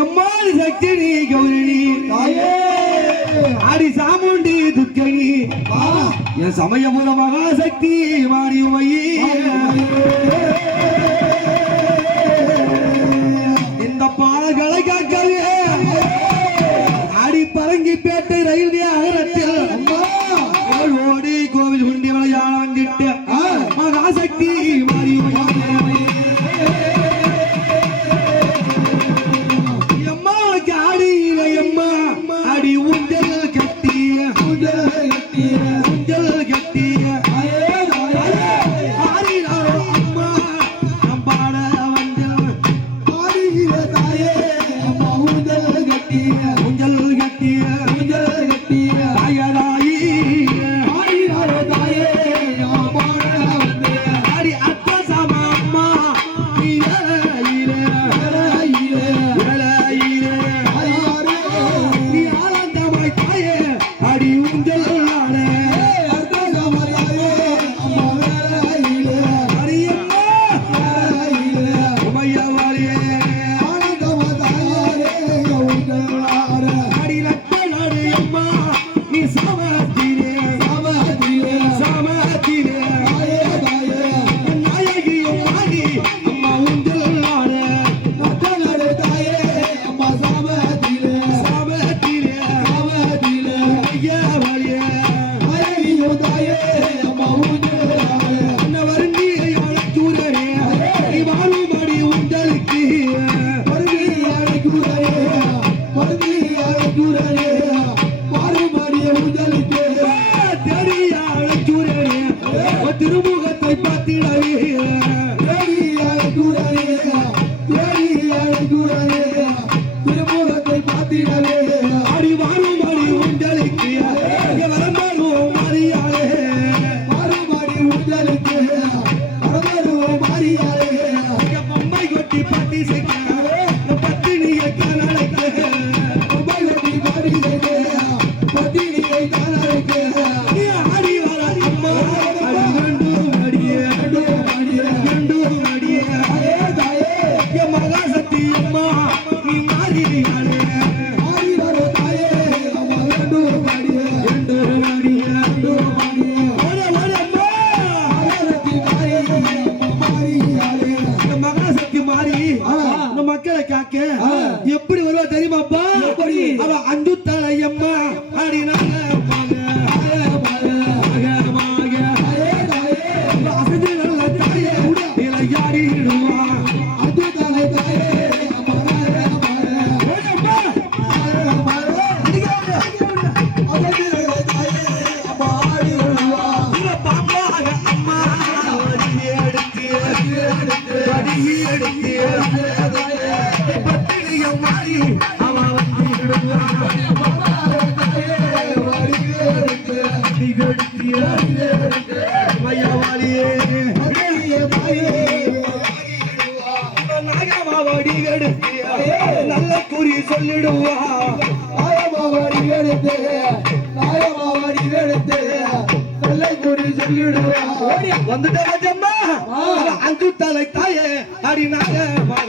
எம்மாள் சக்தி நீ கௌரணி தாயே. அடி சாமுண்டி துக்கணி. என் சமய மூல மகாசக்தி மாறி உமையே. திருமுகத்தை பார்த்திடவே. તારી બાપા நல்ல குறி சொல்லிடுவா. நாயமாவாடி வேணுத்து நாயமாவாடி வேணுத்து நல்ல குறி சொல்லிடுவா. வந்துட்ட ராஜம்மா. அங்கு தலை தாயே அடி நாயமாக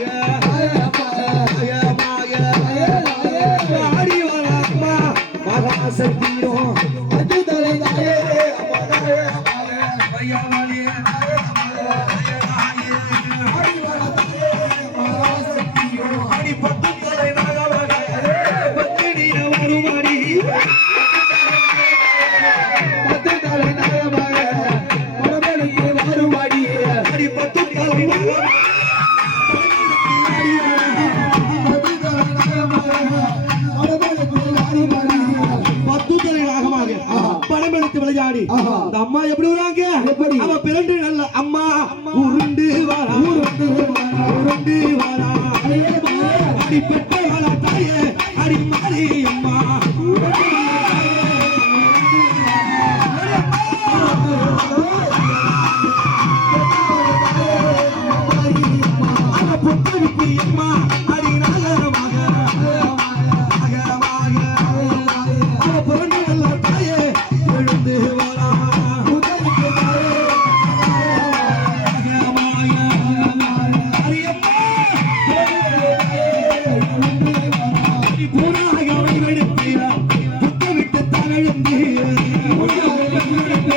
ஆடி வாழாமா மகாசக்தியும் அங்கு தலை தாயே பார்த்து விளையாடி. அந்த அம்மா எப்படி வராங்க எப்படி? அவ பிறண்டு நல்ல அம்மா. உருண்டு வாரா. உருண்டு உருண்டு வாரா. அடி பெட்டை தாயே அடி அம்மா அம்மா.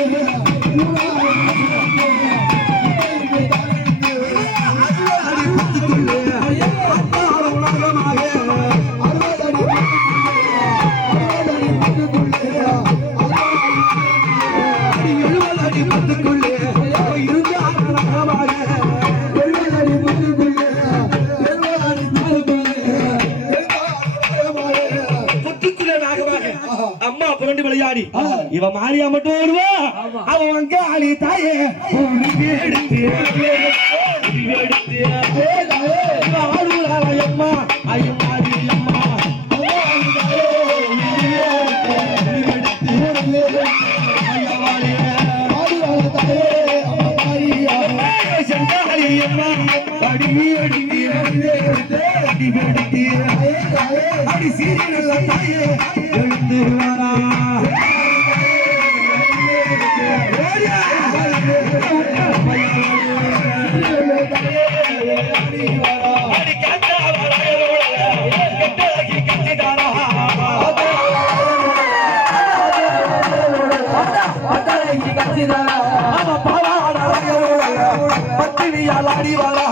Thank. புரண்டு விளையாடி இவன் மாறியா மட்டும் வருவா அவன் அங்க தாயே ஐயா அம்மா அடி சீரியல் எழுந்துருவாரா மனைவியால் அடிவரா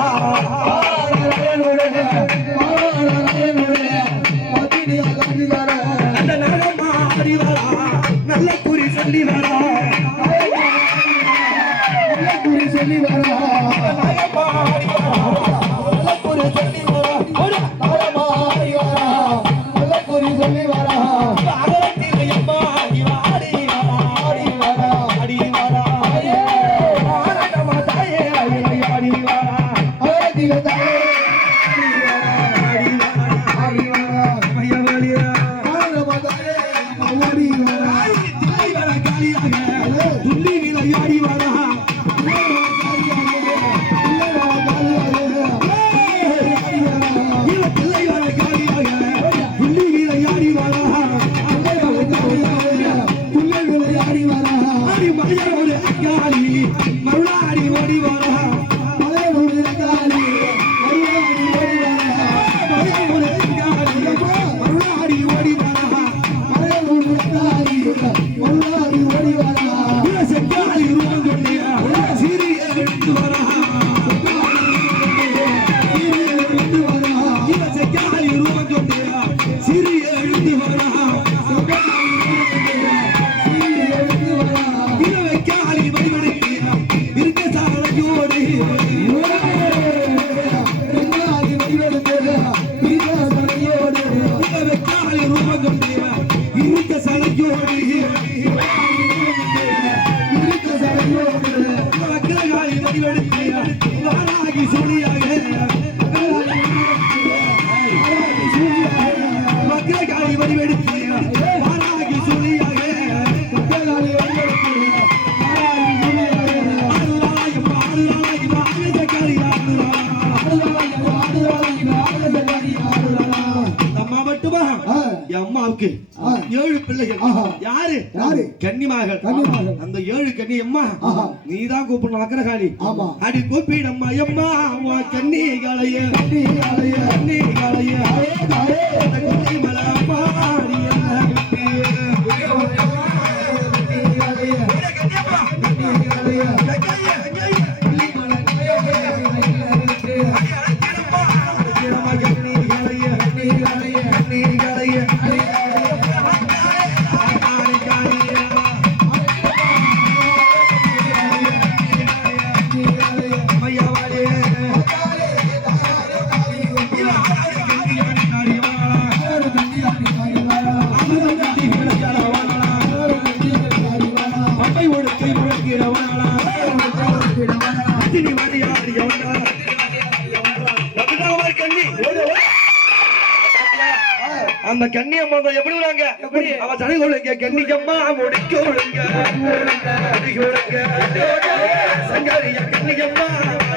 யாரு? கன்னிமார்கள் அந்த ஏழு கன்னி அம்மா. நீ தான் கூப்பிடணும் அக்கரகாளி. ஆமா. அடி எம்மா அம்மா கன்னி காளைய கன்னி காளைய கன்னி காளைய வந்தோம் எப்படி விடாங்க எப்படி அவ தலை கொள்ளுங்க கண்ணிகம்மா முடிக்க விடுங்க சங்காரிய கண்ணிகம்மா அவன்